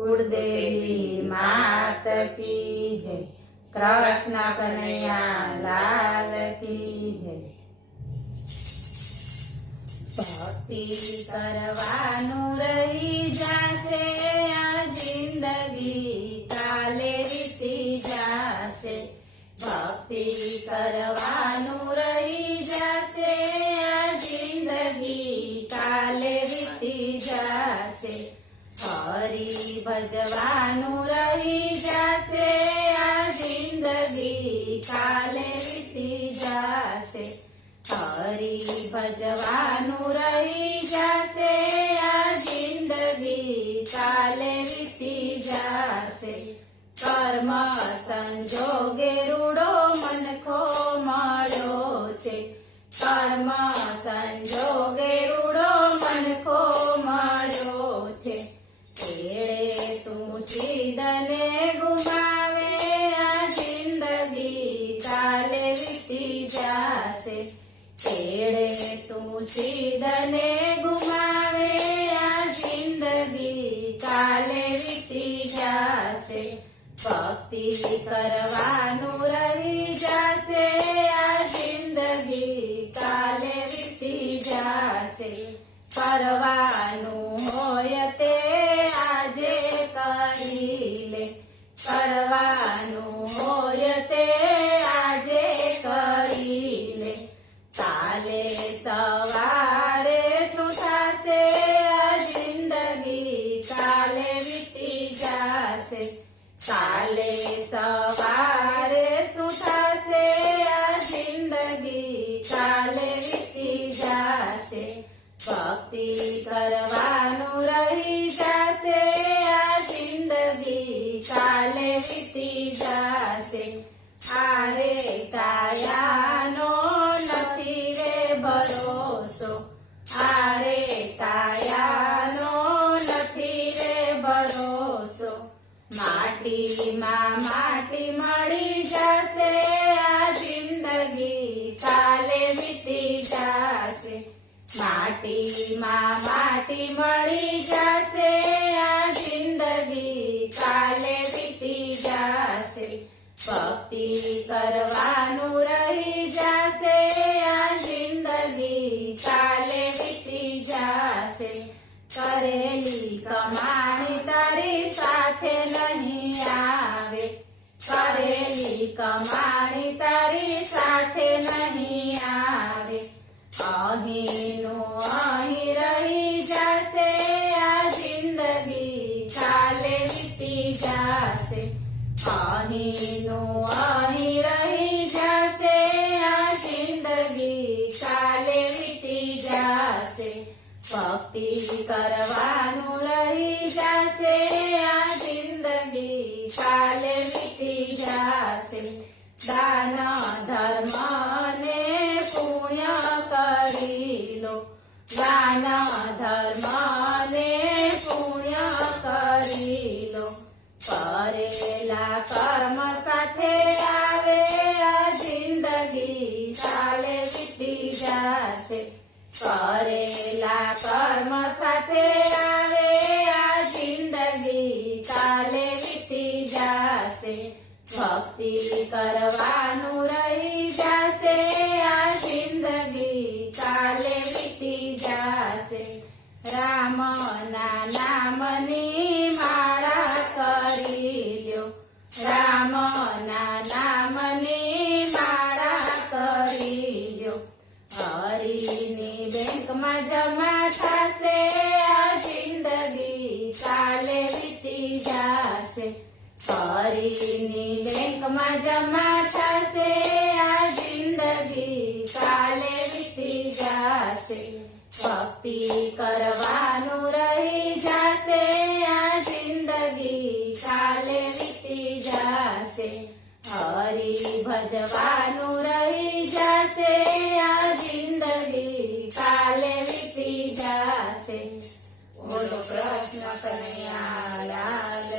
कुलदेवी मात की जय। कृष्ण कन्हैया लाल की जय। भक्ति करवानुं रही जाशे आ जिंदगी काले वीती जाशे। भक्ति करवानुं रही जाशे आ जिंदगी काले वीती जाशे। हरि भजवानुं रही जाशे आ जिंदगी काले वीती जाशे। हरि भजवानुं रही जाशे आ जिंदगी काले वीती जाशे। कर्म संजोगे रूडो मनखो मळ्यो छे। कर्म संजोगे रूडो मनखो मळ्यो छे। तेड़े तू सीधने गुमावे आ जिंदगी काले वीती जाशे। तेड़े तू सीधने गुमावे आ जिंदगी काले वीती जाशे। भक्ति करवानुं रही जाशे आ जिंदगी काले वीती जाशे। करवानुं होय ते आजे करी ले। करवानुं होय ते आजे करी ले। काले सवारे शुं थशे आ जिंदगी काले वीती जाशे। काले सवारे शुं थशे आ जिंदगी काले वीती जाशे। भक्ति करवानुं रही जाशे आ जिंदगी काले वीती जाशे। आरे कायानो नथी रे भरोसो। आरे कायानो नथी रे भरोसो। माटीमां माटी मळी जाशे आ जिंदगी काले वीती जाशे। माटीमां माटी मळी जाशे आ जिंदगी काले वीती जाशे। भक्ति करवानुं रही जाशे आ जिंदगी काले वीती जाशे। करेली कमाणी तारी साथे नहीं आवे। करेली कमाणी तारी साथे नहीं आवे। अहींनुं अहीं रही जाशे आ जिंदगी काले वीती जाशे। अहींनुं अहीं रही जाशे आ जिंदगी काले वीती जाशे। भक्ति करवानुं रही जाशे आ जिंदगी काले वीती जाशे। दान धर्म ने पुण्य करी लो। दान धर्म ने पुण्य करी लो। करेला कर्म साथे आवे आ जिंदगी काले वीती जाशे। करेला कर्म साथे आवे आ जिंदगी काले वीती जाशे। भक्ति करवानुं रही जाशे आ जिंदगी काले वीती जाशे। राम ना नामनी माळा करी ल्यो। राम ना नामनी माळा करी ल्यो। हरिनी बैंक में जमा थशे आ जिंदगी काले वीती जाशे। हरिनी बैंक में जमा थशे आ जिंदगी काले वीती जाशे। भक्ति करवानुं रही जाशे आ जिंदगी काले वीती जाशे। हरि भजवानुं रही जाशे आ जिंदगी काले वीती जाशे। बोलो कृष्ण कन्हैया लाल।